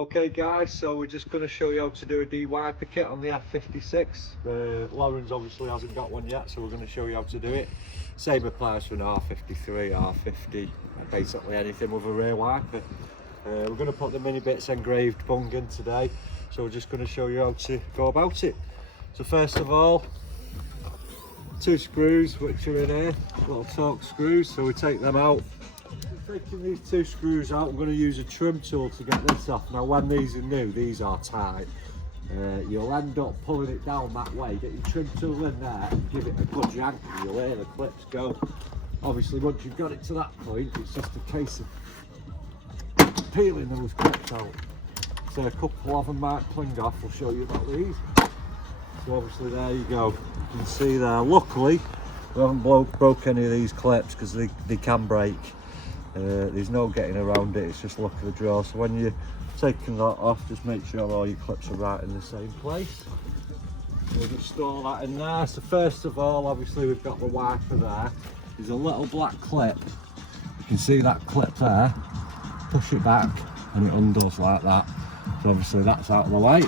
Okay guys, so we're just going to show you how to do a de-wiper kit on the F56. Lauren's obviously hasn't got one yet, so we're going to show you how to do it. Same applies for an R53, R50, basically anything with a rear wiper. We're going to put the mini Bitz engraved bung in today, so we're just going to show you how to go about it. So first of all, 2 screws which are in here, little torque screws, so we take them out. Taking these 2 screws out, I'm going to use a trim tool to get this off. Now when these are new, these are tight. You'll end up pulling it down that way. Get your trim tool in there and give it a good yank and you'll hear the clips go. Obviously once you've got it to that point, it's just a case of peeling those clips out. So a couple of them might cling off, I'll show you about these. So obviously there you go, you can see there. Luckily we haven't broke any of these clips because they can break. There's no getting around it, it's just luck of the draw. So when you're taking that off, just make sure all your clips are right in the same place. We'll just store that in there. So first of all, obviously we've got the wiper there. There's a little black clip, you can see that clip there. Push it back and it undoes like that. So obviously that's out of the way.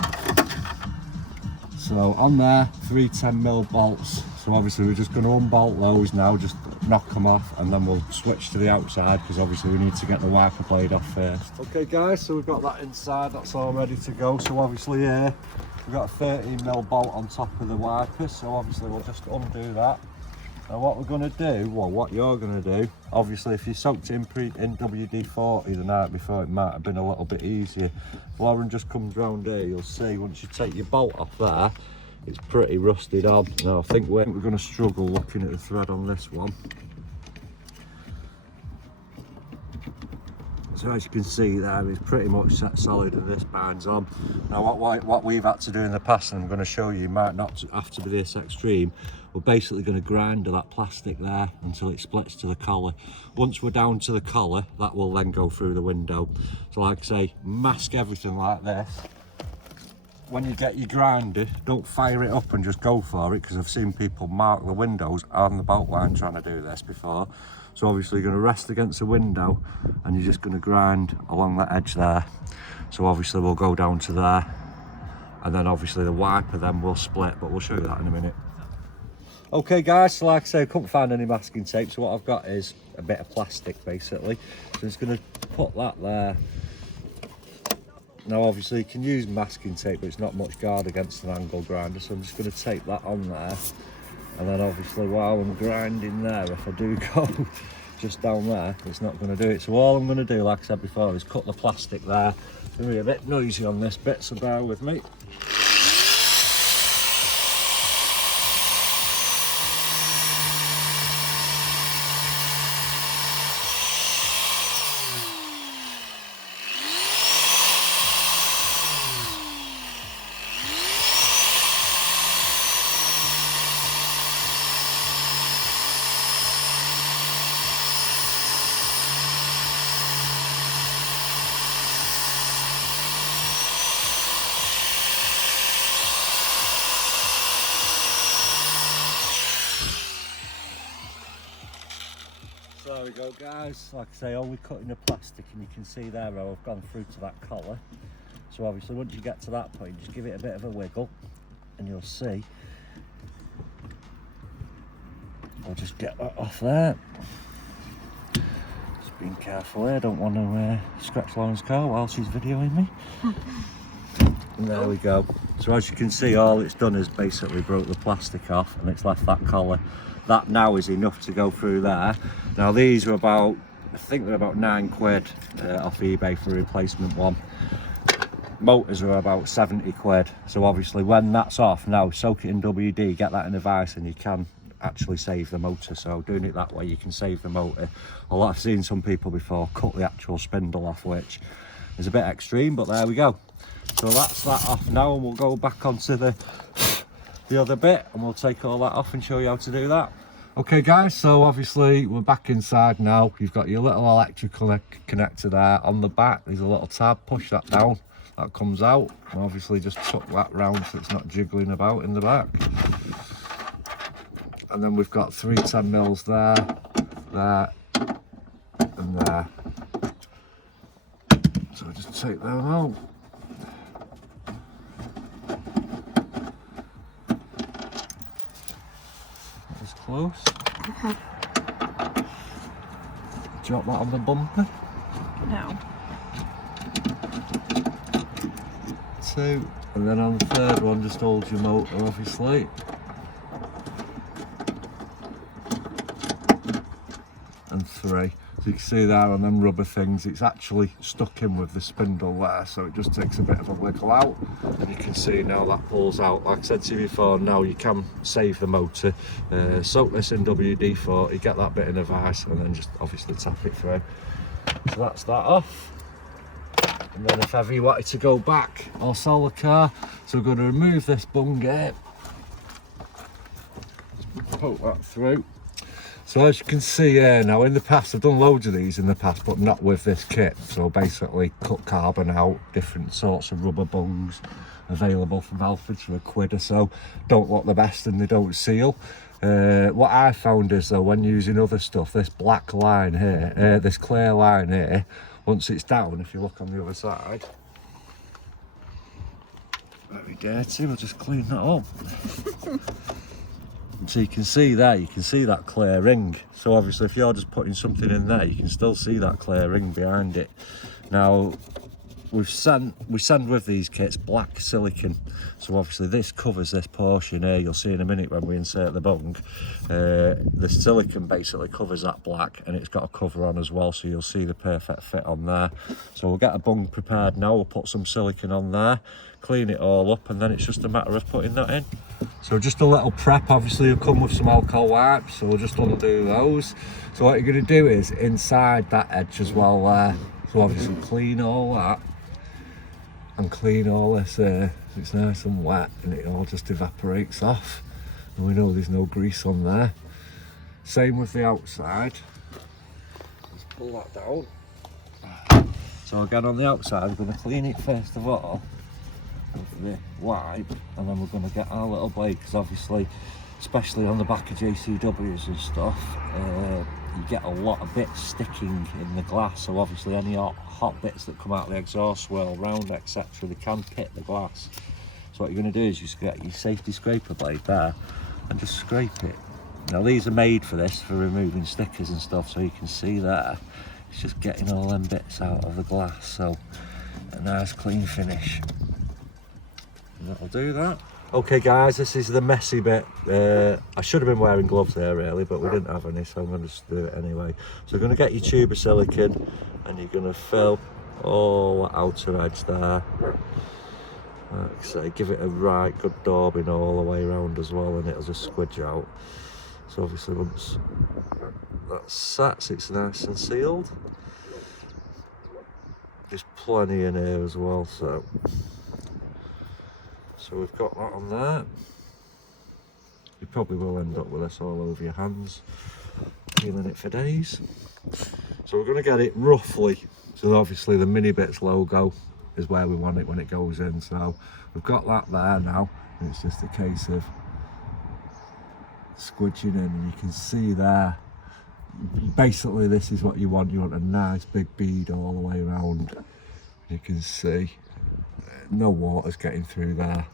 So on there, 3 10mm bolts. So obviously we're just going to unbolt those now, just knock them off, and then we'll switch to the outside because obviously we need to get the wiper blade off first. Okay guys, so we've got that inside, that's all ready to go. So obviously here we've got a 13mm bolt on top of the wiper, so obviously we'll just undo that. And what we're going to do, well what you're going to do, obviously if you soaked it in WD-40 the night before, it might have been a little bit easier. If Lauren just comes round here, you'll see once you take your bolt off there, it's pretty rusted on. Now I think we're going to struggle looking at the thread on this one. So as you can see there, it's pretty much set solid and this binds on. Now what we've had to do in the past, and I'm going to show you, might not have to be this extreme, we're basically going to grind that plastic there until it splits to the collar. Once we're down to the collar, that will then go through the window. So like I say, mask everything like this. When you get your grinder, don't fire it up and just go for it, because I've seen people mark the windows on the bolt line trying to do this before. So obviously you're going to rest against the window and you're just going to grind along that edge there. So obviously we'll go down to there, and then obviously the wiper then will split, but we'll show you that in a minute. Okay guys, so like I say, I couldn't find any masking tape, so what I've got is a bit of plastic basically. So I'm just going to put that there. Now obviously you can use masking tape, but it's not much guard against an angle grinder, so I'm just going to tape that on there. And then obviously while I'm grinding there, if I do go just down there, it's not going to do it. So all I'm going to do, like I said before, is cut the plastic there. It's going to be a bit noisy on this bit, so bear with me. So there we go guys, like I say, only cutting the plastic, and you can see there how I've gone through to that collar. So obviously once you get to that point, just give it a bit of a wiggle and you'll see. I'll just get that off there. Just being careful here, don't want to scratch Lauren's car while she's videoing me. And there we go. So as you can see, all it's done is basically broke the plastic off and it's left that collar. That now is enough to go through there. Now these are about, I think they're about £9 off eBay for a replacement one. Motors are about 70 quid. So obviously when that's off, now soak it in WD, get that in a vice, and you can actually save the motor. So doing it that way, you can save the motor. Well, I've seen some people before cut the actual spindle off, which is a bit extreme, but there we go. So that's that off now, and we'll go back onto the other bit and we'll take all that off and show you how to do that. Okay guys, so obviously we're back inside now. You've got your little electrical connector there. On the back there's a little tab, push that down, that comes out, and obviously just tuck that round so it's not jiggling about in the back. And then we've got 3 10mm there, and there. So just take them out. close. Drop that on the bumper. No. 2, and then on the third one just hold your motor obviously. And 3. So you can see there on them rubber things, it's actually stuck in with the spindle there, so it just takes a bit of a wiggle out, and you can see now that pulls out. Like I said to you before, now you can save the motor, soak this in WD-40, get that bit in a vise, and then just obviously tap it through. So that's that off. And then if ever you wanted to go back or sell the car, so we're going to remove this bung here, poke that through. So as you can see here now, in the past I've done loads of these in the past, but not with this kit. So basically cut carbon out, different sorts of rubber bungs available from Alfred's for £1 or so. Don't look the best and they don't seal. What I found is though, when using other stuff, this black line here, this clear line here, once it's down, if you look on the other side, very dirty, we'll just clean that up. So you can see there, you can see that clear ring. So obviously if you're just putting something in there, you can still see that clear ring behind it. Now, we send with these kits black silicone. So obviously this covers this portion here, you'll see in a minute when we insert the bung. The silicone basically covers that black, and it's got a cover on as well, so you'll see the perfect fit on there. So we'll get a bung prepared now, we'll put some silicone on there, clean it all up, and then it's just a matter of putting that in. So just a little prep, obviously will come with some alcohol wipes, so we'll just undo those. So what you're going to do is inside that edge as well there, so obviously clean all that and clean all this so it's nice and wet and it all just evaporates off, and we know there's no grease on there. Same with the outside, let's pull that down. So again on the outside we're going to clean it first of all with the wipe, and then we're going to get our little blade, because obviously especially on the back of JCWs and stuff, you get a lot of bits sticking in the glass, so obviously any hot bits that come out of the exhaust swirl round etc, they can pit the glass. So what you're going to do is just get your safety scraper blade there and just scrape it. Now these are made for this, for removing stickers and stuff, so you can see there it's just getting all them bits out of the glass, so a nice clean finish. And that'll do that. Okay guys, this is the messy bit. I should have been wearing gloves there really, but we didn't have any, so I'm going to just do it anyway. So you're going to get your tube of silicone and you're going to fill all the outer edge there. Like I say, give it a right good daubing all the way around as well, and it'll just squidge out. So obviously once that sets, it's nice and sealed. There's plenty in here as well, so we've got that on there. You probably will end up with this all over your hands, peeling it for days. So we're going to get it roughly, so obviously the Mini Bitz logo is where we want it when it goes in. So we've got that there now, and it's just a case of squidging in, and you can see there, basically this is what you want. You want a nice big bead all the way around. You can see no water's getting through there.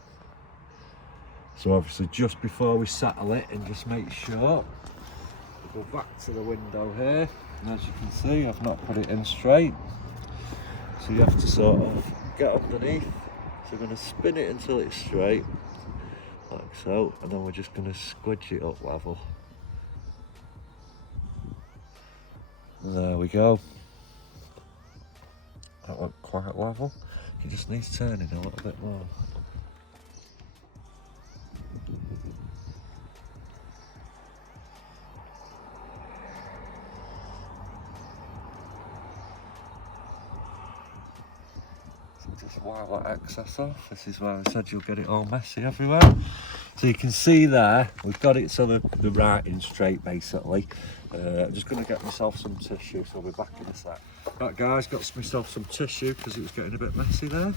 So obviously just before we settle it, and just make sure, we'll go back to the window here, and as you can see I've not put it in straight, so you have to sort of get underneath. So we're going to spin it until it's straight like so, and then we're just going to squidge it up level. There we go, that looked quite level. It just needs turning a little bit more. So just wipe that excess off. This is where I said you'll get it all messy everywhere. So you can see there, we've got it so the writing's straight basically. I'm just going to get myself some tissue, so I'll be back in a sec. Right guys, got myself some tissue because it was getting a bit messy there.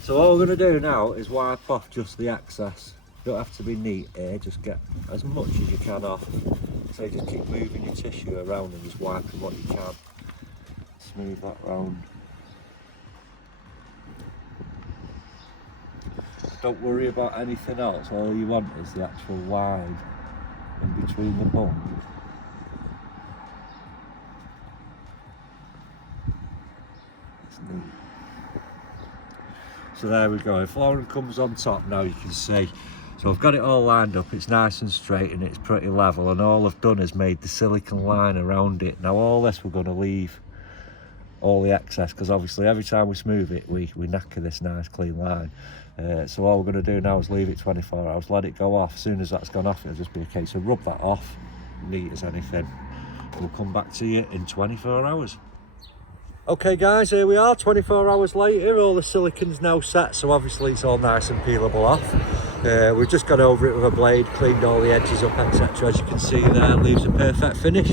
So all we're going to do now is wipe off just the excess. You don't have to be neat here, just get as much as you can off. So just keep moving your tissue around and just wiping what you can. Smooth that round. Don't worry about anything else, all you want is the actual line in between the bung. So there we go, if flooring comes on top now, you can see. So I've got it all lined up, it's nice and straight and it's pretty level, and all I've done is made the silicone line around it. Now all this we're going to leave all the excess, because obviously every time we smooth it we knacker this nice clean line. So all we're going to do now is leave it 24 hours, let it go off. As soon as that's gone off, it'll just be a case of rub that off, neat as anything. We'll come back to you in 24 hours. Okay guys, here we are 24 hours later. All the silicon's now set, so obviously it's all nice and peelable off. We've just gone over it with a blade, cleaned all the edges up, etc. As you can see there, leaves a perfect finish.